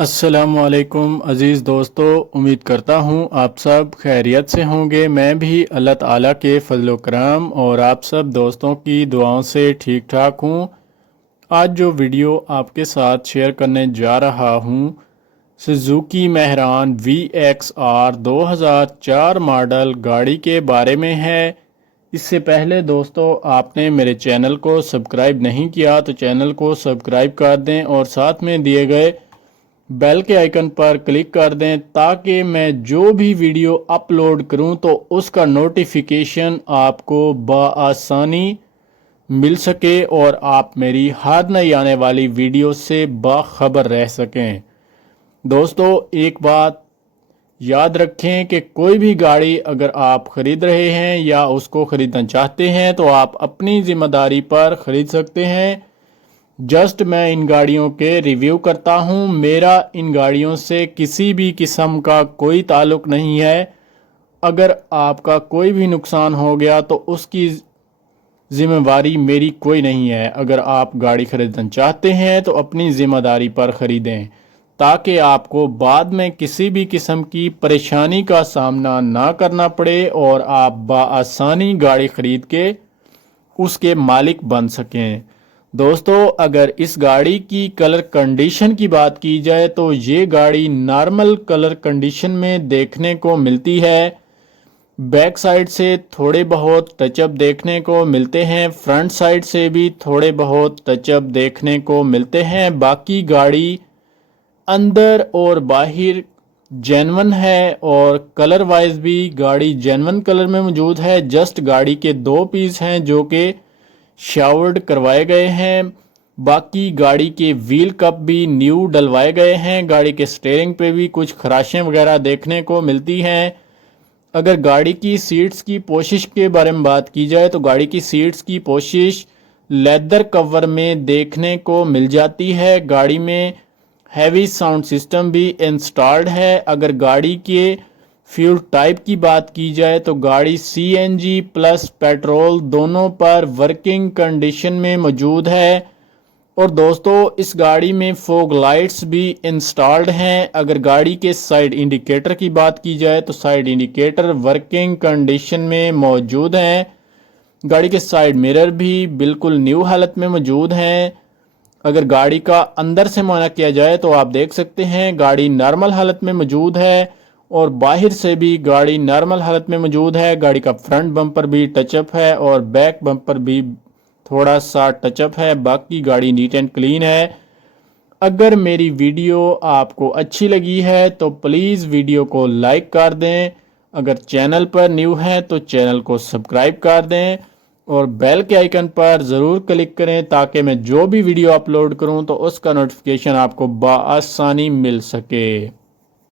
السلام علیکم عزیز دوستو، امید کرتا ہوں آپ سب خیریت سے ہوں گے۔ میں بھی اللہ تعالیٰ کے فضل و کرم اور آپ سب دوستوں کی دعاؤں سے ٹھیک ٹھاک ہوں۔ آج جو ویڈیو آپ کے ساتھ شیئر کرنے جا رہا ہوں سوزوکی مہران VXR 2004 ماڈل گاڑی کے بارے میں ہے۔ اس سے پہلے دوستو، آپ نے میرے چینل کو سبسکرائب نہیں کیا تو چینل کو سبسکرائب کر دیں اور ساتھ میں دیے گئے بیل کے آئیکن پر کلک کر دیں تاکہ میں جو بھی ویڈیو اپلوڈ کروں تو اس کا نوٹیفیکیشن آپ کو بآسانی مل سکے اور آپ میری ہر نئی آنے والی ویڈیو سے باخبر رہ سکیں۔ دوستو، ایک بات یاد رکھیں کہ کوئی بھی گاڑی اگر آپ خرید رہے ہیں یا اس کو خریدنا چاہتے ہیں تو آپ اپنی ذمہ داری پر خرید سکتے ہیں۔ جسٹ میں ان گاڑیوں کے ریویو کرتا ہوں، میرا ان گاڑیوں سے کسی بھی قسم کا کوئی تعلق نہیں ہے۔ اگر آپ کا کوئی بھی نقصان ہو گیا تو اس کی ذمہ داری میری کوئی نہیں ہے۔ اگر آپ گاڑی خریدنا چاہتے ہیں تو اپنی ذمہ داری پر خریدیں تاکہ آپ کو بعد میں کسی بھی قسم کی پریشانی کا سامنا نہ کرنا پڑے اور آپ بآسانی گاڑی خرید کے اس کے مالک بن سکیں۔ دوستو، اگر اس گاڑی کی کلر کنڈیشن کی بات کی جائے تو یہ گاڑی نارمل کلر کنڈیشن میں دیکھنے کو ملتی ہے۔ بیک سائیڈ سے تھوڑے بہت ٹچ اپ دیکھنے کو ملتے ہیں، فرنٹ سائیڈ سے بھی تھوڑے بہت ٹچ اپ دیکھنے کو ملتے ہیں۔ باقی گاڑی اندر اور باہر جینون ہے اور کلر وائز بھی گاڑی جینون کلر میں موجود ہے۔ جسٹ گاڑی کے دو پیس ہیں جو کہ شاورڈ کروائے گئے ہیں۔ باقی گاڑی کے ویل کپ بھی نیو ڈلوائے گئے ہیں۔ گاڑی کے سٹیئرنگ پہ بھی کچھ خراشیں وغیرہ دیکھنے کو ملتی ہیں۔ اگر گاڑی کی سیٹس کی پوشش کے بارے میں بات کی جائے تو گاڑی کی سیٹس کی پوشش لیدر کور میں دیکھنے کو مل جاتی ہے۔ گاڑی میں ہیوی ساؤنڈ سسٹم بھی انسٹالڈ ہے۔ اگر گاڑی کے فیول ٹائپ کی بات کی جائے تو گاڑی CNG پلس پیٹرول دونوں پر ورکنگ کنڈیشن میں موجود ہے۔ اور دوستو، اس گاڑی میں فوگ لائٹس بھی انسٹالڈ ہیں۔ اگر گاڑی کے سائیڈ انڈیکیٹر کی بات کی جائے تو سائیڈ انڈیکیٹر ورکنگ کنڈیشن میں موجود ہیں۔ گاڑی کے سائیڈ مرر بھی بالکل نیو حالت میں موجود ہیں۔ اگر گاڑی کا اندر سے معائنہ کیا جائے تو آپ دیکھ سکتے ہیں گاڑی نارمل حالت میں موجود ہے اور باہر سے بھی گاڑی نارمل حالت میں موجود ہے۔ گاڑی کا فرنٹ بمپر بھی ٹچ اپ ہے اور بیک بمپر بھی تھوڑا سا ٹچ اپ ہے۔ باقی گاڑی نیٹ اینڈ کلین ہے۔ اگر میری ویڈیو آپ کو اچھی لگی ہے تو پلیز ویڈیو کو لائک کر دیں۔ اگر چینل پر نیو ہے تو چینل کو سبسکرائب کر دیں اور بیل کے آئیکن پر ضرور کلک کریں تاکہ میں جو بھی ویڈیو اپلوڈ کروں تو اس کا نوٹیفیکیشن آپ کو بآسانی مل سکے۔